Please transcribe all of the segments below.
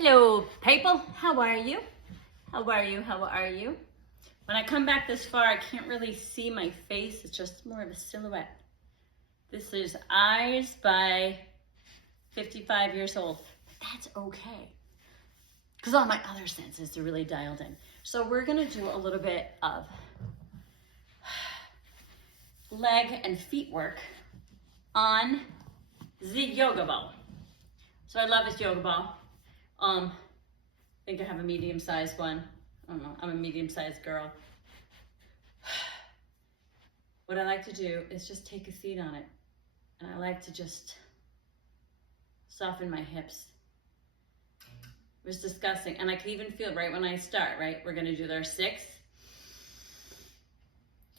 Hello, people. How are you? How are you? How are you? When I come back this far, I can't really see my face. It's just more of a silhouette. This is eyes by 55 years old. But that's okay, because all my other senses are really dialed in. So we're going to do a little bit of leg and feet work on the yoga ball. So I love this yoga ball. I think I have a medium-sized one. I don't know, I'm a medium-sized girl. What I like to do is just take a seat on it. And I like to just soften my hips. It was disgusting. And I can even feel right when I start, right? We're gonna do our 6.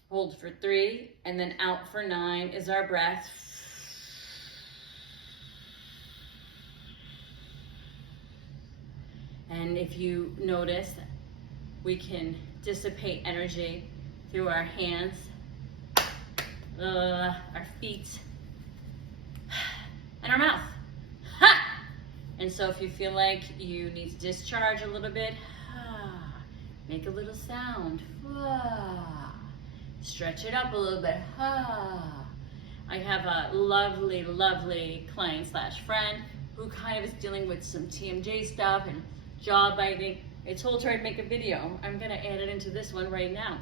Hold for 3, and then out for 9 is our breath. And if you notice, we can dissipate energy through our hands, our feet, and our mouth. Ha! And so if you feel like you need to discharge a little bit, make a little sound. Stretch it up a little bit. I have a lovely, lovely client / friend who kind of is dealing with some TMJ stuff and jaw biting. I told her I'd make a video. I'm gonna add it into this one right now,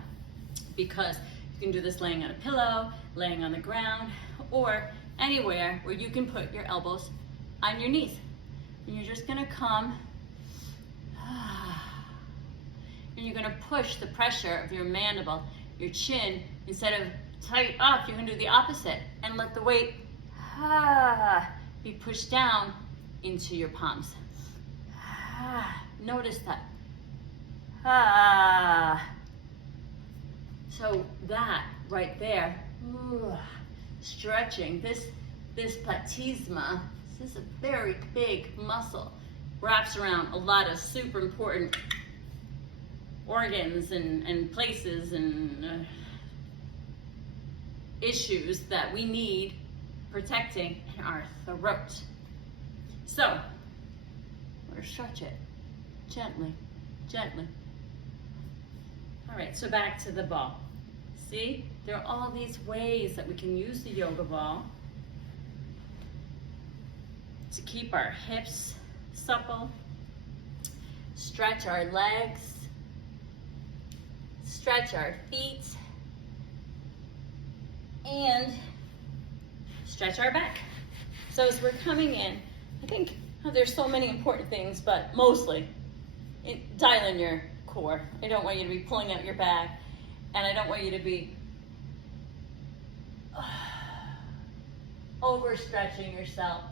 because you can do this laying on a pillow, laying on the ground, or anywhere where you can put your elbows on your knees. And you're just gonna come, and you're gonna push the pressure of your mandible, your chin, instead of tight up, you're gonna do the opposite and let the weight be pushed down into your palms. Notice that. So that right there, stretching, this platysma, this is a very big muscle, wraps around a lot of super important organs and places and issues that we need protecting in our throat. So we're gonna stretch it gently, gently. All right, so back to the ball. See, there are all these ways that we can use the yoga ball to keep our hips supple, stretch our legs, stretch our feet, and stretch our back. So as we're coming in, I think there's so many important things, but mostly dial in your core. I don't want you to be pulling out your back, and I don't want you to be overstretching yourself.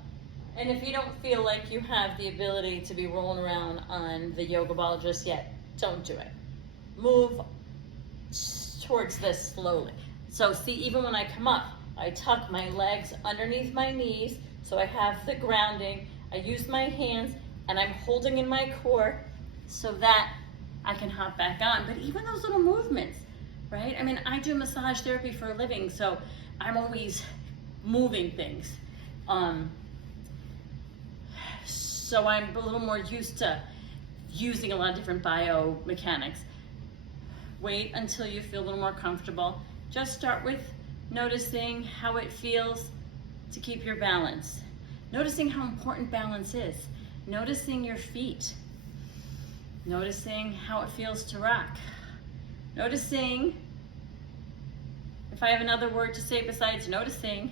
And if you don't feel like you have the ability to be rolling around on the yoga ball just yet, don't do it. Move towards this slowly. So see, even when I come up, I tuck my legs underneath my knees, so I have the grounding. I use my hands, and I'm holding in my core so that I can hop back on. But even those little movements, right? I mean, I do massage therapy for a living, so I'm always moving things. So I'm a little more used to using a lot of different biomechanics. Wait until you feel a little more comfortable. Just start with noticing how it feels to keep your balance. Noticing how important balance is. Noticing your feet. Noticing how it feels to rock. Noticing, if I have another word to say besides noticing,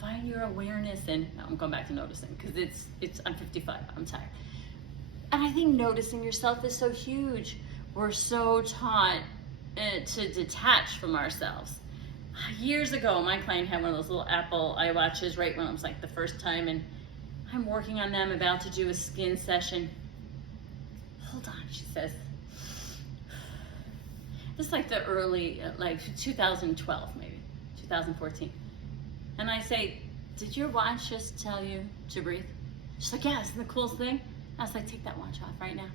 find your awareness in, no, I'm going back to noticing, because I'm 55, I'm tired. And I think noticing yourself is so huge. We're so taught to detach from ourselves. Years ago, my client had one of those little Apple iWatches right when it was like the first time, and I'm working on them, about to do a skin session. Hold on, she says. This is like the early, like 2012 maybe, 2014. And I say, did your watch just tell you to breathe? She's like, yeah, isn't the coolest thing? I was like, take that watch off right now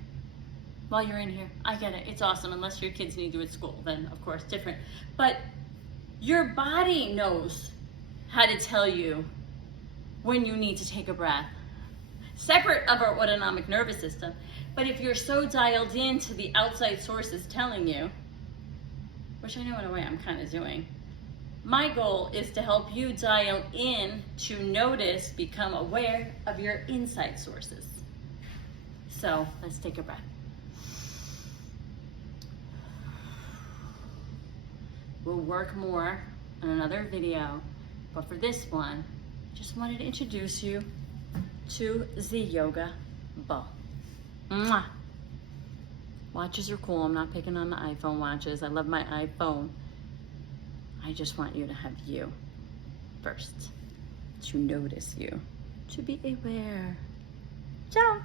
while you're in here. I get it, it's awesome, unless your kids need you at school, then of course, different. But your body knows how to tell you when you need to take a breath. separate of our autonomic nervous system. But if you're so dialed into the outside sources telling you, which I know in a way I'm kind of doing, my goal is to help you dial in to notice, become aware of your inside sources. So let's take a breath. We'll work more on another video, but for this one, just wanted to introduce you to the yoga ball. Muah. Watches are cool. I'm not picking on the iPhone watches. I love my iPhone. I just want you to have you first, to notice you, to be aware. Ciao.